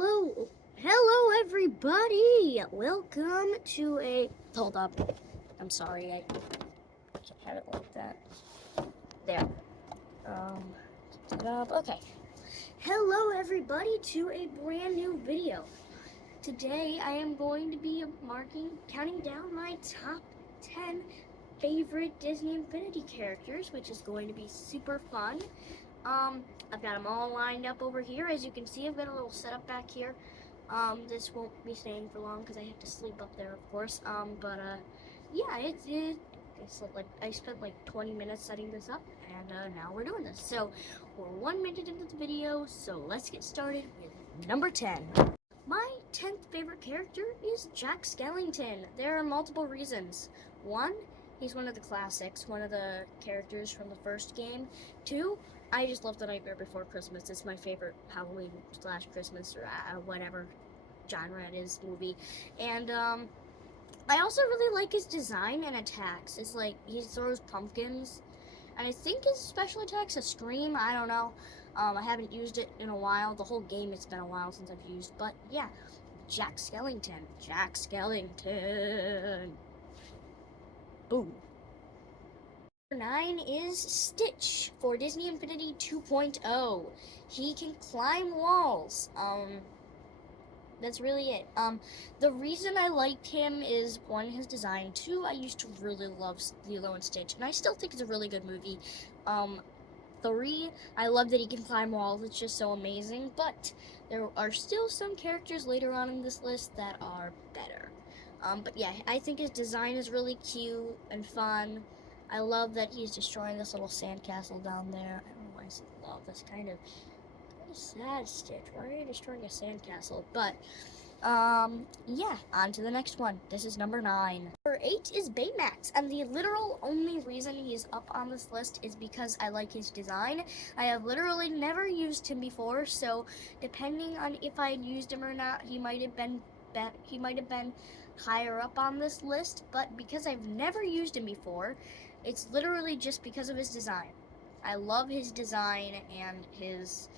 Hello everybody. Welcome to a. Hold up. I'm sorry. I can't have it like that. There. Set it up. Okay. Hello everybody to a brand new video. Today I am going to be counting down my top 10 favorite Disney Infinity characters, which is going to be super fun. I've got them all lined up over here. As you can see, I've got a little setup back here. This won't be staying for long because I have to sleep up there, of course. Yeah, I spent like 20 minutes setting this up, and now we're doing this. So we're 1 minute into the video, so let's get started with number 10. My 10th favorite character is Jack Skellington. There are multiple reasons. One, he's one of the classics, one of the characters from the first game. Two, I just love The Nightmare Before Christmas. It's my favorite Halloween / Christmas or whatever genre it is movie. And I also really like his design and attacks. It's like he throws pumpkins, and I think his special attack's a scream. I don't know. I haven't used it in a while. The whole game, it's been a while since I've used. But yeah, Jack Skellington. Jack Skellington. Boom. Number 9 is Stitch for Disney Infinity 2.0. He can climb walls. That's really it. The reason I liked him is, one, his design. Two, I used to really love Lilo and Stitch, and I still think it's a really good movie. Three, I love that he can climb walls. It's just so amazing. But there are still some characters later on in this list that are better. But yeah, I think his design is really cute and fun. I love that he's destroying this little sandcastle down there. I don't know why I said love. That's kind of sad, Stitch. Why are you destroying a sandcastle? But, yeah, on to the next one. This is number 9. Number 8 is Baymax, and the literal only reason he's up on this list is because I like his design. I have literally never used him before, so depending on if I had used him or not, he might have been higher up on this list, but because I've never used him before, it's literally just because of his design. I love his design and his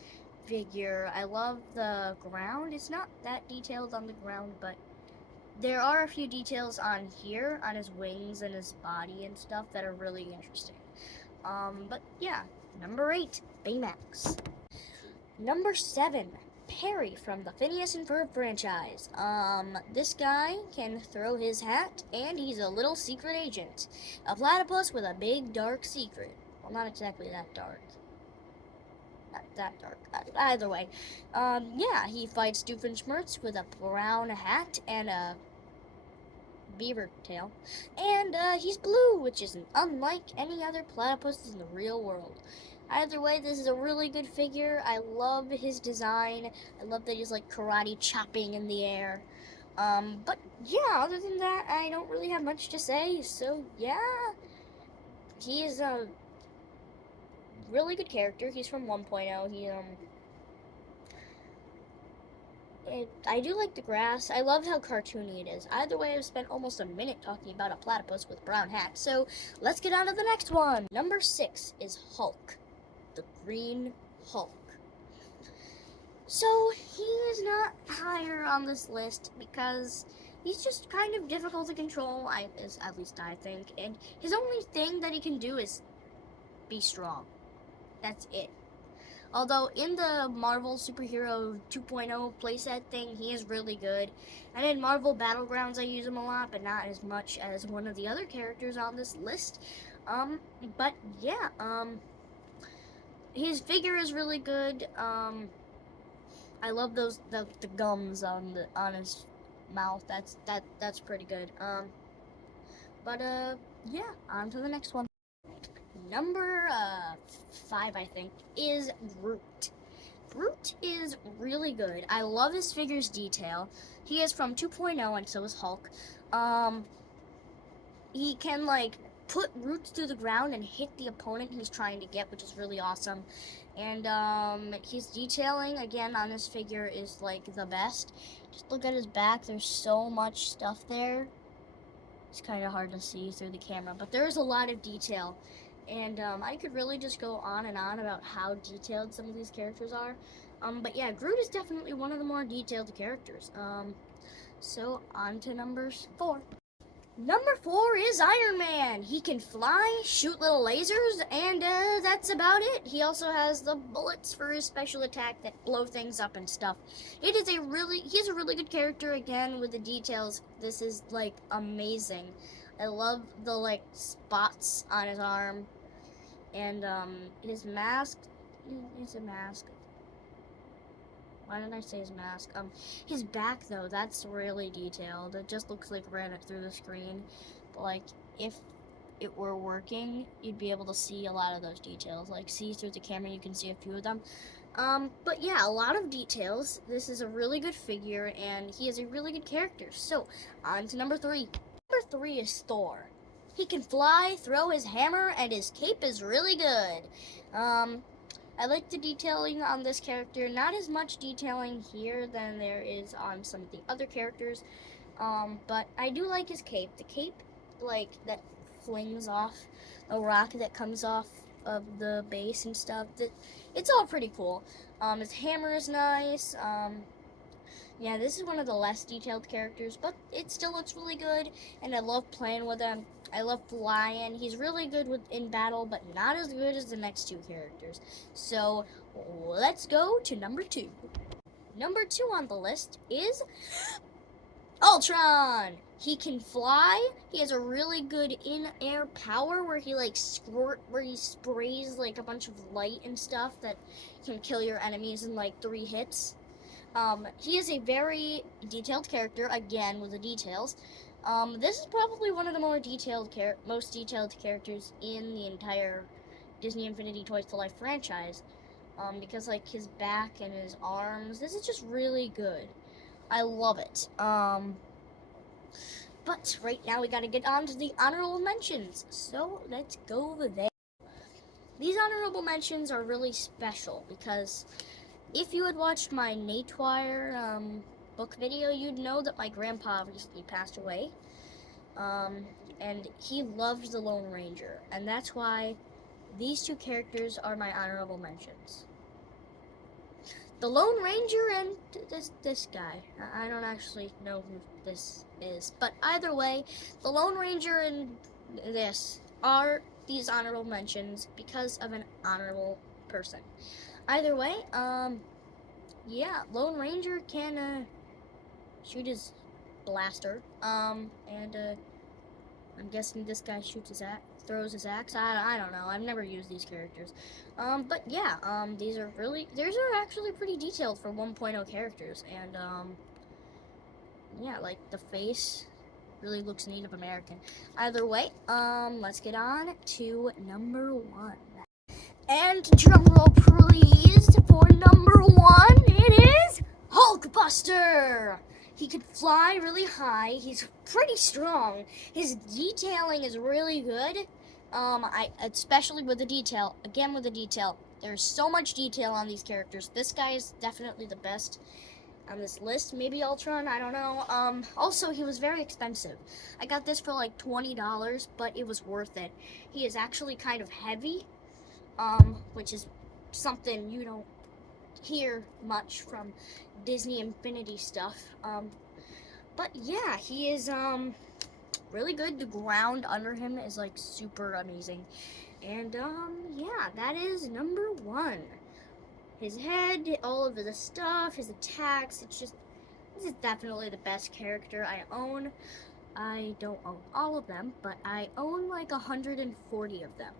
figure. I love the ground. It's not that detailed on the ground, but there are a few details on here, on his wings and his body and stuff that are really interesting. But yeah, number 8, Baymax. Number 7, Perry from the Phineas and Ferb franchise. This guy can throw his hat, and he's a little secret agent. A platypus with a big, dark secret. Well, not exactly that dark. Not that dark. Either way. Yeah, he fights Doofenshmirtz with a brown hat and a beaver tail. And, he's blue, which is unlike any other platypus in the real world. Either way, this is a really good figure. I love his design. I love that he's like karate chopping in the air. But yeah, other than that, I don't really have much to say. So yeah, he is a really good character. He's from 1.0. I do like the grass. I love how cartoony it is. Either way, I've spent almost a minute talking about a platypus with a brown hat. So let's get on to the next one. Number 6 is Hulk. The Green Hulk. So he is not higher on this list because he's just kind of difficult to control, at least I think. And his only thing that he can do is be strong. That's it. Although in the Marvel Superhero 2.0 playset thing, he is really good. And in Marvel Battlegrounds, I use him a lot, but not as much as one of the other characters on this list. But yeah, his figure is really good. I love the gums on his mouth. That's pretty good. Yeah, on to the next one. Number 5, I think, is Groot. Groot is really good. I love his figure's detail. He is from 2.0, and so is Hulk. He can like put roots through the ground and hit the opponent he's trying to get, which is really awesome. And his detailing again on this figure is like the best. Just look at his back. There's so much stuff there. It's kind of hard to see through the camera, but there is a lot of detail. And I could really just go on and on about how detailed some of these characters are. But yeah, Groot is definitely one of the more detailed characters. So on to number 4. Number 4 is Iron Man. He can fly, shoot little lasers, and that's about it. He also has the bullets for his special attack that blow things up and stuff. He's a really good character again with the details. This is like amazing. I love the like spots on his arm, and his mask. It's a mask. Why did I say his mask? His back though, that's really detailed. It just looks like ran it through the screen. But like, if it were working, you'd be able to see a lot of those details. Like, see through the camera, you can see a few of them. But yeah, a lot of details. This is a really good figure, and he is a really good character. So, on to number 3. Number 3 is Thor. He can fly, throw his hammer, and his cape is really good. I like the detailing on this character. Not as much detailing here than there is on some of the other characters. But I do like his cape. The cape, like, that flings off a rock that comes off of the base and stuff. It's all pretty cool. His hammer is nice. Yeah, this is one of the less detailed characters, but it still looks really good, and I love playing with him. I love flying. He's really good in battle, but not as good as the next 2 characters. So, let's go to number 2. Number 2 on the list is Ultron. He can fly. He has a really good in-air power where he sprays like a bunch of light and stuff that can kill your enemies in like 3 hits. He is a very detailed character, again, with the details. This is probably one of the most detailed characters in the entire Disney Infinity Toys to Life franchise. Because, like, his back and his arms, this is just really good. I love it. But right now we gotta get on to the honorable mentions. So, let's go over there. These honorable mentions are really special because if you had watched my Natewire book video, you'd know that my grandpa recently passed away. And he loved the Lone Ranger, and that's why these 2 characters are my honorable mentions. The Lone Ranger and this guy. I don't actually know who this is, but either way, the Lone Ranger and this are these honorable mentions because of an honorable person. Either way, yeah, Lone Ranger can shoot his blaster, and I'm guessing this guy throws his axe. I don't know. I've never used these characters. But yeah, these are actually pretty detailed for 1.0 characters, and yeah, like the face really looks Native American. Either way, let's get on to number 1. And drumroll please for number 1, it is Hulkbuster! He could fly really high, he's pretty strong, his detailing is really good, especially with the detail, there's so much detail on these characters. This guy is definitely the best on this list, maybe Ultron, I don't know. Also, he was very expensive. I got this for like $20, but it was worth it. He is actually kind of heavy, which is something you don't hear much from Disney Infinity stuff. But yeah, he is really good. The ground under him is like super amazing. And yeah, that is number 1. His head, all of the stuff, his attacks, this is definitely the best character I own. I don't own all of them, but I own like 140 of them.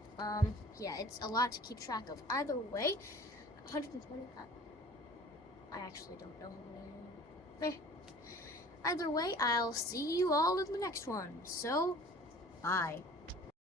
Yeah, it's a lot to keep track of. Either way, 120, I actually don't know how many. Either way, I'll see you all in the next one. So, bye.